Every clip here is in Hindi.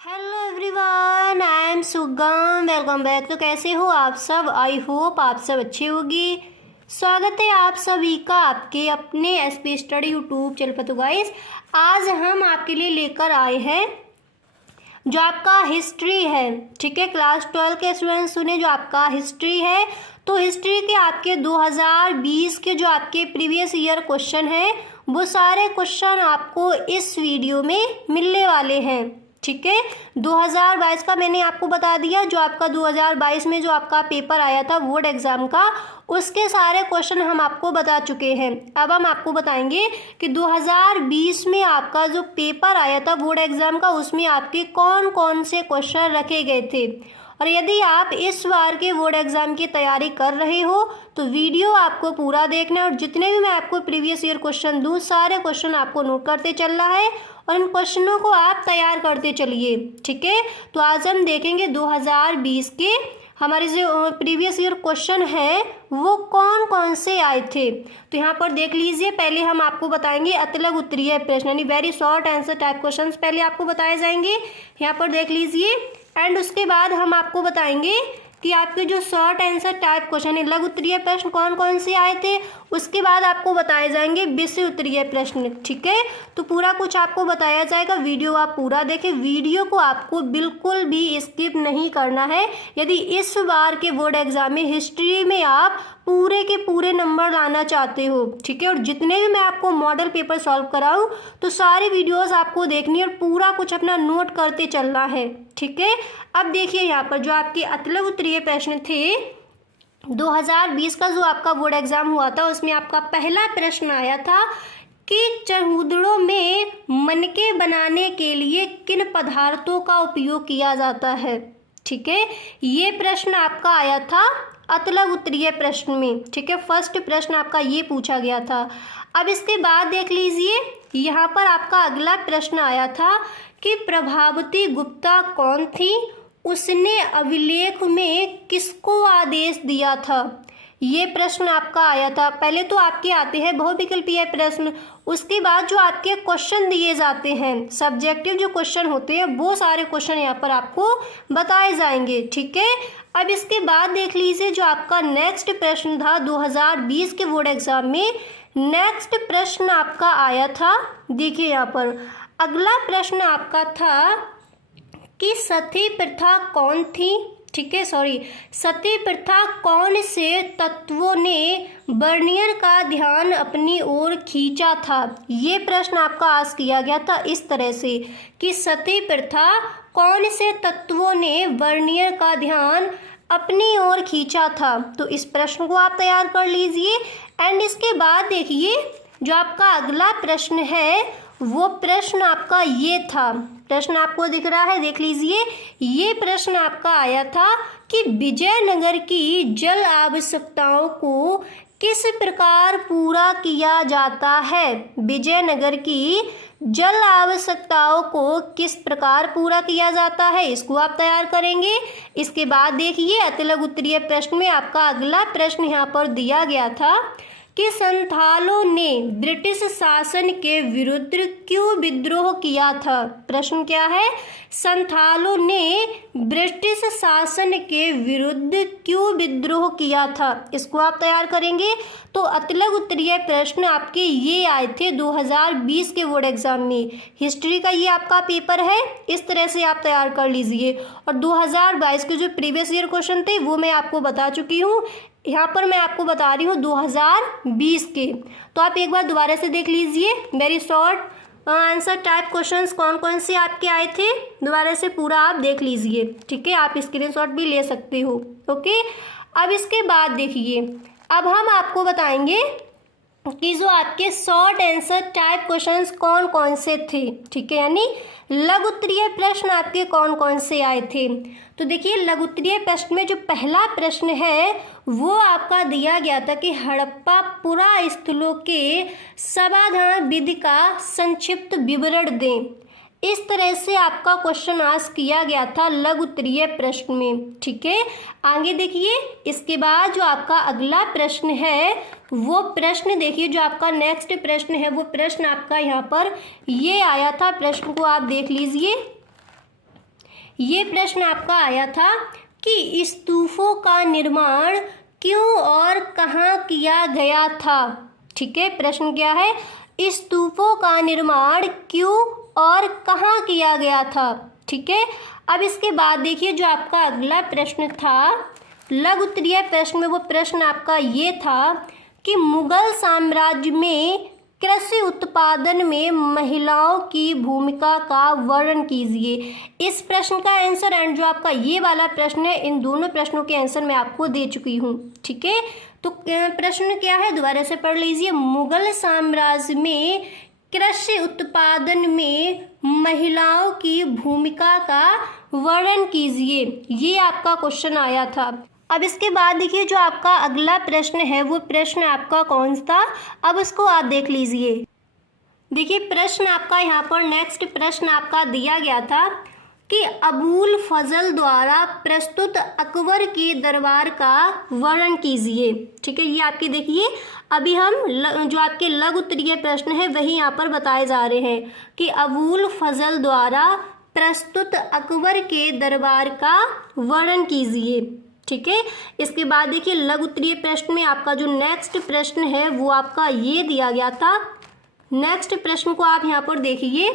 हेलो एवरीवन, आई एम सुगम। Welcome back. तो कैसे हो आप सब? आई होप आप सब अच्छे होगी। स्वागत है आप सभी का आपके अपने एसपी स्टडी यूट्यूब चैनल पर। तो गाइस, आज हम आपके लिए लेकर आए हैं जो आपका हिस्ट्री है। ठीक है, क्लास 12 के स्टूडेंट सुने, जो आपका हिस्ट्री है। तो हिस्ट्री के आपके 2020 के जो आपके प्रीवियस ईयर क्वेश्चन हैं, वो सारे क्वेश्चन आपको इस वीडियो में मिलने वाले हैं। ठीक है, 2022 का मैंने आपको बता दिया। जो आपका 2022 में जो आपका पेपर आया था बोर्ड एग्जाम का, उसके सारे क्वेश्चन हम आपको बता चुके हैं। अब हम आपको बताएंगे कि 2020 में आपका जो पेपर आया था बोर्ड एग्जाम का, उसमें आपके कौन कौन से क्वेश्चन रखे गए थे। और यदि आप इस बार के बोर्ड एग्जाम की तैयारी कर रहे हो तो वीडियो आपको पूरा देखना है, और जितने भी मैं आपको प्रीवियस ईयर क्वेश्चन दूँ, सारे क्वेश्चन आपको नोट करते चलना है और इन क्वेश्चनों को आप तैयार करते चलिए। ठीक है, तो आज हम देखेंगे 2020 के हमारे जो प्रीवियस ईयर क्वेश्चन है वो कौन कौन से आए थे। तो यहाँ पर देख लीजिए, पहले हम आपको बताएंगे अतलग उत्तरीय प्रश्न, यानी very short answer type questions पहले आपको बताए जाएंगे। यहाँ पर देख लीजिए, एंड उसके बाद हम आपको बताएंगे कि आपके जो शॉर्ट आंसर टाइप क्वेश्चन है, लघु उत्तरीय प्रश्न कौन कौन से आए थे। उसके बाद आपको बताए जाएंगे विषय उत्तरीय प्रश्न। ठीक है, तो पूरा कुछ आपको बताया जाएगा। वीडियो आप पूरा देखें, वीडियो को आपको बिल्कुल भी स्किप नहीं करना है। यदि इस बार के बोर्ड एग्जाम में हिस्ट्री में आप पूरे के पूरे नंबर लाना चाहते हो, ठीक है, और जितने भी मैं आपको मॉडल पेपर सॉल्व कराऊं, तो सारी वीडियोस आपको देखनी है और पूरा कुछ अपना नोट करते चलना है। ठीक है, अब देखिए यहाँ पर जो आपके अतलग उत्तरीय प्रश्न थे 2020 का जो आपका बोर्ड एग्जाम हुआ था, उसमें आपका पहला प्रश्न आया था कि चरहुदड़ों में मनके बनाने के लिए किन पदार्थों का उपयोग किया जाता है। ठीक है, ये प्रश्न आपका आया था अतलग उत्तरीय प्रश्न में। ठीक है, फर्स्ट प्रश्न आपका ये पूछा गया था। अब इसके बाद देख लीजिए, यहाँ पर आपका अगला प्रश्न आया था कि प्रभावती गुप्ता कौन थी, उसने अभिलेख में किसको आदेश दिया था। ये प्रश्न आपका आया था। पहले तो आपके आते हैं बहुविकल्पीय प्रश्न, उसके बाद जो आपके क्वेश्चन दिए जाते हैं, सब्जेक्टिव जो क्वेश्चन होते हैं, वो सारे क्वेश्चन यहाँ पर आपको बताए जाएंगे। ठीक है, अब इसके बाद देख लीजिए, जो आपका नेक्स्ट प्रश्न था 2020 के बोर्ड एग्जाम में, नेक्स्ट प्रश्न आपका आया था। देखिए यहाँ पर अगला प्रश्न आपका था कि सती प्रथा कौन थी। ठीक है, सती प्रथा कौन से तत्वों ने बर्नियर का ध्यान अपनी ओर खींचा था। ये प्रश्न आपका आज किया गया था इस तरह से कि सती प्रथा कौन से तत्वों ने बर्नियर का ध्यान अपनी ओर खींचा था। तो इस प्रश्न को आप तैयार कर लीजिए। एंड इसके बाद देखिए, जो आपका अगला प्रश्न है वो प्रश्न आपका ये था, प्रश्न आपको दिख रहा है, देख लीजिए। ये प्रश्न आपका आया था कि विजयनगर की जल आवश्यकताओं को किस प्रकार पूरा किया जाता है। विजयनगर की जल आवश्यकताओं को किस प्रकार पूरा किया जाता है, इसको आप तैयार करेंगे। इसके बाद देखिए, अतलग उत्तरीय प्रश्न में आपका अगला प्रश्न यहाँ पर दिया गया था कि संथालों ने ब्रिटिश शासन के विरुद्ध क्यों विद्रोह किया था। प्रश्न क्या है, संथालों ने ब्रिटिश शासन के विरुद्ध क्यों विद्रोह किया था, इसको आप तैयार करेंगे। तो अतलग उत्तरीय प्रश्न आपके ये आए थे 2020 के बोर्ड एग्जाम में। हिस्ट्री का ये आपका पेपर है, इस तरह से आप तैयार कर लीजिए। और 2022 के जो प्रीवियस ईयर क्वेश्चन थे वो मैं आपको बता चुकी हूँ। यहाँ पर मैं आपको बता रही हूँ 2020 के। तो आप एक बार दोबारा से देख लीजिए, very short answer type questions कौन कौन से आपके आए थे, दोबारा से पूरा आप देख लीजिए। ठीक है, आप स्क्रीनशॉट भी ले सकते हो। ओके, अब इसके बाद देखिए, अब हम आपको बताएंगे कि जो आपके शॉर्ट आंसर टाइप क्वेश्चंस कौन कौन से थे। ठीक है, यानी लघु उत्तरीय प्रश्न आपके कौन कौन से आए थे। तो देखिए, लघु उत्तरीय प्रश्न में जो पहला प्रश्न है वो आपका दिया गया था कि हड़प्पा पुरास्थलों के समाधान विधि का संक्षिप्त विवरण दें। इस तरह से आपका क्वेश्चन आस्क किया गया था लघु उत्तरीय प्रश्न में। ठीक है, आगे देखिए, इसके बाद जो आपका अगला प्रश्न है वो प्रश्न देखिए, जो आपका नेक्स्ट प्रश्न है वो प्रश्न आपका यहाँ पर ये आया था। प्रश्न को आप देख लीजिए, ये प्रश्न आपका आया था कि स्तूपों का निर्माण क्यों और कहाँ किया गया था। ठीक है, प्रश्न क्या है, स्तूपों का निर्माण क्यों और कहाँ किया गया था। ठीक है, अब इसके बाद देखिए जो आपका अगला प्रश्न था लघु उत्तरीय प्रश्न में, वो प्रश्न आपका ये था कि मुगल साम्राज्य में कृषि उत्पादन में महिलाओं की भूमिका का वर्णन कीजिए। इस प्रश्न का आंसर एंड जो आपका ये वाला प्रश्न है, इन दोनों प्रश्नों के आंसर मैं आपको दे चुकी हूँ। ठीक है, तो प्रश्न क्या है दोबारा से पढ़ लीजिए। मुगल साम्राज्य में कृषि उत्पादन में महिलाओं की भूमिका का वर्णन कीजिए, ये आपका क्वेश्चन आया था। अब इसके बाद देखिए जो आपका अगला प्रश्न है वो प्रश्न आपका कौन सा, अब उसको आप देख लीजिए। देखिए प्रश्न आपका यहाँ पर नेक्स्ट प्रश्न आपका दिया गया था कि अबुल फजल द्वारा प्रस्तुत अकबर के दरबार का वर्णन कीजिए। ठीक है, ये आपके देखिए अभी हम जो आपके लघु उत्तरीय प्रश्न है वही यहाँ पर बताए जा रहे हैं कि अबुल फजल द्वारा प्रस्तुत अकबर के दरबार का वर्णन कीजिए। ठीक है, इसके बाद देखिए लघु उत्तरीय प्रश्न में आपका जो नेक्स्ट प्रश्न है वो आपका ये दिया गया था। नेक्स्ट प्रश्न को आप यहाँ पर देखिए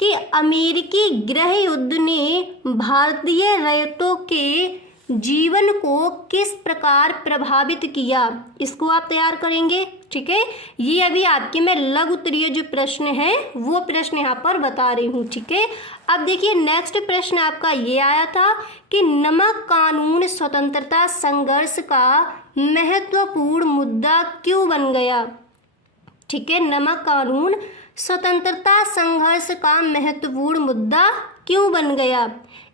कि अमेरिकी गृह युद्ध ने भारतीय रैयतों के जीवन को किस प्रकार प्रभावित किया, इसको आप तैयार करेंगे। ठीक है, ये अभी आपके मैं लघु उत्तरीय जो प्रश्न है वो प्रश्न यहाँ पर बता रही हूँ। ठीक है, अब देखिए नेक्स्ट प्रश्न आपका ये आया था कि नमक कानून स्वतंत्रता संघर्ष का महत्वपूर्ण मुद्दा क्यों बन गया। ठीक है, नमक कानून स्वतंत्रता संघर्ष का महत्वपूर्ण मुद्दा क्यों बन गया,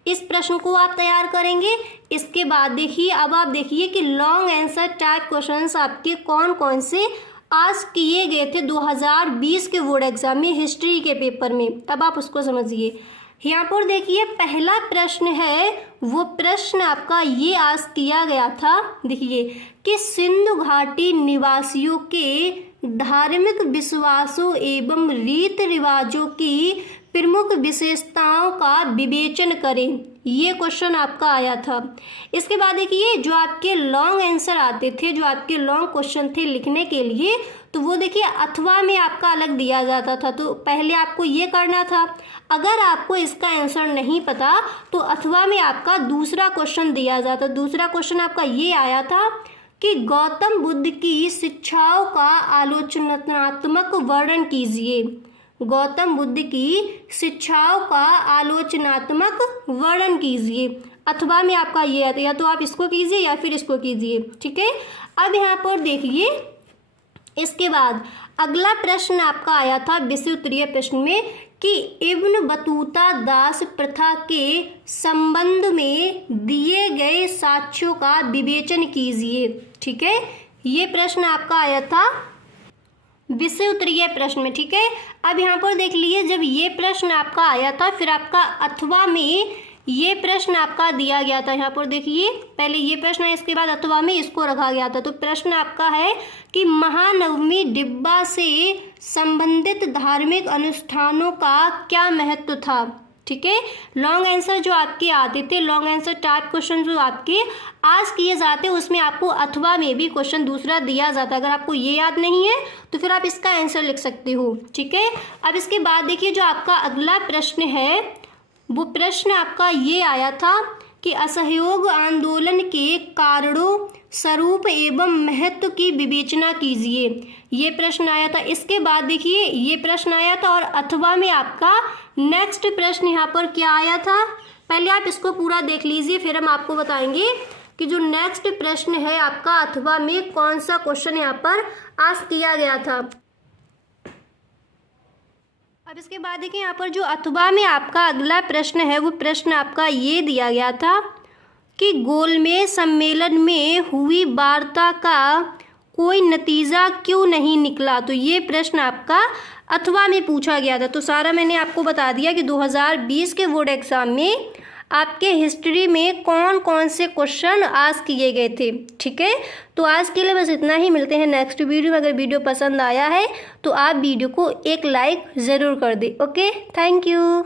इस प्रश्न को आप तैयार करेंगे। इसके बाद देखिए अब आप देखिए कि लॉन्ग आंसर टाइप क्वेश्चंस आपके कौन कौन से आज किए गए थे 2020 के बोर्ड एग्जाम में हिस्ट्री के पेपर में, अब आप उसको समझिए। यहाँ पर देखिए पहला प्रश्न है वो प्रश्न आपका ये आज किया गया था, देखिए कि सिंधु घाटी निवासियों के धार्मिक विश्वासों एवं रीति रिवाजों की प्रमुख विशेषताओं का विवेचन करें, ये क्वेश्चन आपका आया था। इसके बाद देखिए जो आपके लॉन्ग आंसर आते थे, जो आपके लॉन्ग क्वेश्चन थे लिखने के लिए, तो वो देखिए अथवा में आपका अलग दिया जाता था। तो पहले आपको ये करना था, अगर आपको इसका आंसर नहीं पता तो अथवा में आपका दूसरा क्वेश्चन दिया जाता। दूसरा क्वेश्चन आपका ये आया था कि गौतम बुद्ध की शिक्षाओं का आलोचनात्मक वर्णन कीजिए। गौतम बुद्ध की शिक्षाओं का आलोचनात्मक वर्णन कीजिए। अथवा में आपका ये आता है, या तो आप इसको कीजिए या फिर इसको कीजिए। ठीक है, अब यहाँ पर देखिए इसके बाद अगला प्रश्न आपका आया था विषय उत्तरीय प्रश्न में कि इब्न बतूता दास प्रथा के संबंध में दिए गए साक्ष्यों का विवेचन कीजिए। ठीक है, ये प्रश्न आपका आया था विषय उत्तरीय प्रश्न में। ठीक है, अब यहाँ पर देख लीजिए जब ये प्रश्न आपका आया था फिर आपका अथवा में ये प्रश्न आपका दिया गया था। यहाँ पर देखिए पहले ये प्रश्न है, इसके बाद अथवा में इसको रखा गया था। तो प्रश्न आपका है कि महानवमी डिब्बा से संबंधित धार्मिक अनुष्ठानों का क्या महत्व था। ठीक है, लॉन्ग आंसर जो आपके आते थे, लॉन्ग आंसर टाइप क्वेश्चन जो आपके आज किए जाते उसमें आपको अथवा में भी क्वेश्चन दूसरा दिया जाता है। अगर आपको ये याद नहीं है तो फिर आप इसका आंसर लिख सकते हो। ठीक है, अब इसके बाद देखिए जो आपका अगला प्रश्न है वो प्रश्न आपका ये आया था कि असहयोग आंदोलन के कारणों स्वरूप एवं महत्व की विवेचना कीजिए, ये प्रश्न आया था। इसके बाद देखिए ये प्रश्न आया था और अथवा में आपका नेक्स्ट प्रश्न यहाँ पर क्या आया था, पहले आप इसको पूरा देख लीजिए फिर हम आपको बताएंगे कि जो नेक्स्ट प्रश्न है आपका अथवा में कौन सा क्वेश्चन यहाँ पर आज किया गया था। अब इसके बाद देखिए यहाँ पर जो अथवा में आपका अगला प्रश्न है वो प्रश्न आपका ये दिया गया था कि गोलमेज सम्मेलन में हुई वार्ता का कोई नतीजा क्यों नहीं निकला। तो ये प्रश्न आपका अथवा में पूछा गया था। तो सारा मैंने आपको बता दिया कि 2020 के बोर्ड एग्जाम में आपके हिस्ट्री में कौन कौन से क्वेश्चन आज किए गए थे। ठीक है, तो आज के लिए बस इतना ही, मिलते हैं नेक्स्ट वीडियो में। अगर वीडियो पसंद आया है तो आप वीडियो को एक लाइक ज़रूर कर दें। Okay, thank you.